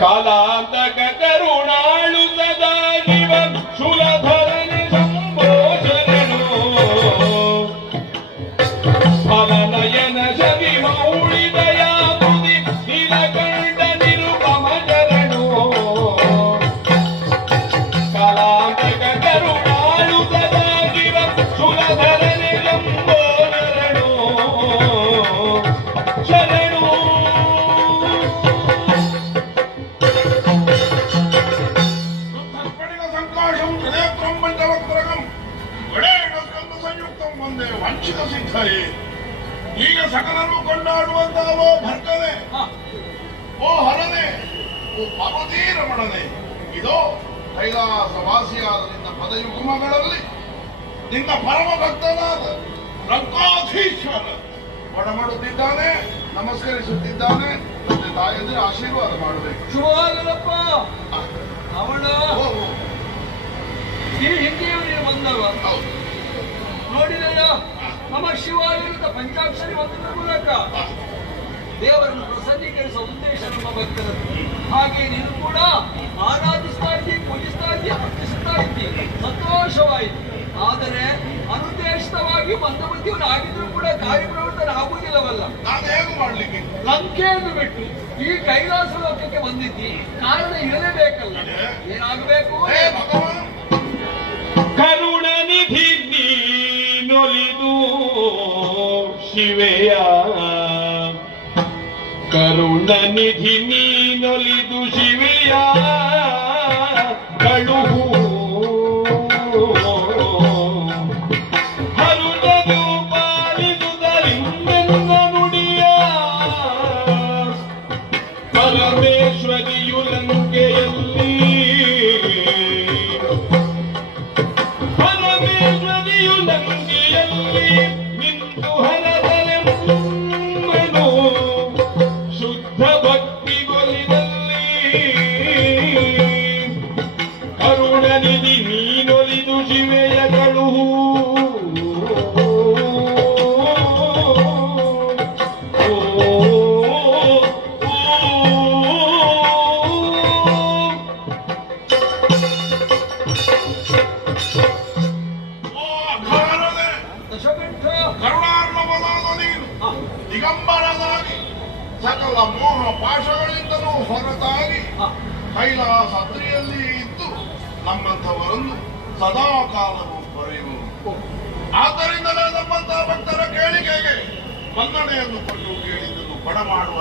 ಕಾಲಾಂತಕ ಕರುಣಾಳು ಸದಾ ಶಿವ ಶೂಲಧರನಿ ಶಂಭೋ ಶರಣು ಫಲನಯನ ಶವಿ ಮೌಳಿ ದಯಾಬುಧಿ ನೀಲಕಂಠ ನಿರುಪಮ ಶರಣು ಕಾಲಾಂತಕ ಕರುಣಾಳು ಸದಾ ಶಿವ ಶೂಲಧರನಿ ಶಂಭೋ ಶರಣು ಶರಣು ಒಂದೇ ವಂಚಿತ ಸಿದ್ಧಯೇ ಈಗ ಸಕಲರು ಕೊಂಡಾಡುವಂತಾವೋ ಭರ್ತನೆ, ಓ ಹರನೆ, ಓ ಪಾರ್ವತೀ ರಮಣನೆ, ಇದೋ ಕೈಲಾಸವಾಸಿಯಾದ ನಿನ್ನ ಪದಯುಗ್ಮಗಳಲ್ಲಿ ನಿನ್ನ ಪರಮ ಭಕ್ತನಾದ ರಂಗಾಧೀಶ್ವರ ಒಡಮಾಡುತ್ತಿದ್ದಾನೆ, ನಮಸ್ಕರಿಸುತ್ತಿದ್ದಾನೆ. ತಂದೆ ತಾಯಂದ್ರೆ ಆಶೀರ್ವಾದ ಮಾಡಬೇಕು. ಶುಭವಾಗಲಪ್ಪ. ಅವಳ ಈ ಹಿಂದೆಯೂ ನೀನು ಬಂದವ ನೋಡಿದೆಯ ನಮ್ಮ ಶಿವಾಯುತ ಪಂಚಾಕ್ಷರಿ ಮಂತ್ರದ ಮೂಲಕ ದೇವರನ್ನು ಪ್ರಸನ್ನೀಕರಿಸುವ ಉದ್ದೇಶ ನಮ್ಮ ಭಕ್ತರದ್ದು. ಹಾಗೆ ನೀನು ಕೂಡ ಆರಾಧಿಸ್ತಾ ಇದ್ದಿ, ಪೂಜಿಸ್ತಾ ಇದ್ದಿ, ಅರ್ಪಿಸುತ್ತಾ ಇದ್ದಿ, ಸಂತೋಷವಾಯಿತು. ಆದರೆ ಅನುದ್ದೇಶಿತವಾಗಿ ಮಂದಬುದ್ಧಿಯನ್ನು ಆಗಿದ್ರೂ ಕೂಡ ಕಾರ್ಯಪ್ರವೃತ್ತನಾಗುವುದಿಲ್ಲವಲ್ಲ. ನಾನು ಹೇಗೆ ಮಾಡ್ಲಿಕ್ಕೆ? ಲಂಕೆಯನ್ನು ಬಿಟ್ಟು ಈ ಕೈಲಾಸ ಲೋಕಕ್ಕೆ ಬಂದಿದ್ದಿ, ಕಾರಣ ಇರಲೇಬೇಕಲ್ಲ. ಏನಾಗಬೇಕು? ಕರುಣನಿಧಿ ನೀನೊಲಿದು ಶಿವೆಯ, ಕರುಣನಿಧಿ ನೀನೊಲಿದು ಶಿವೆಯ ಕಳುಹು ಹರುಣದು ಪಾಲಿಸುವುದರಿಂದೆನ್ನ ನುಡಿಯ ಪರಮೇಶ್ವರಿಯು ಲಂಕೆಯಲ್ಲಿ ಲಂಕೆಯಲ್ಲಿ ನಿಂತು ಹರದಲೆ ಮುನ್ನನು ಶುದ್ಧ ಭಕ್ತಿಗೊಲಿದಲ್ಲಿ ಕರುಣನಿಧಿ ನೀನೊಲಿದು ಶಿವೆಯ ಕಳುಹು ಕರುಣಾರ್ಣವನಾದ ನೀನು ದಿಗಂಬರನಾಗಿ ಸಕಲ ಮೋಹ ಪಾಶಗಳಿಂದಲೂ ಹೊರತಾಗಿ ಕೈಲಾಸತ್ರಿಯಲ್ಲಿ ಇದ್ದು ನಮ್ಮಂಥವರನ್ನು ಸದಾ ಕಾಲವೂ ಪಡೆಯುವುದು. ಆದ್ದರಿಂದಲೇ ನಮ್ಮಂತಹ ಭಕ್ತರ ಕೇಳಿಕೆಗೆ ಮನ್ನಣೆಯನ್ನು ಕೊಟ್ಟು ಕೇಳಿದ್ದನ್ನು ಬಡ ಮಾಡುವ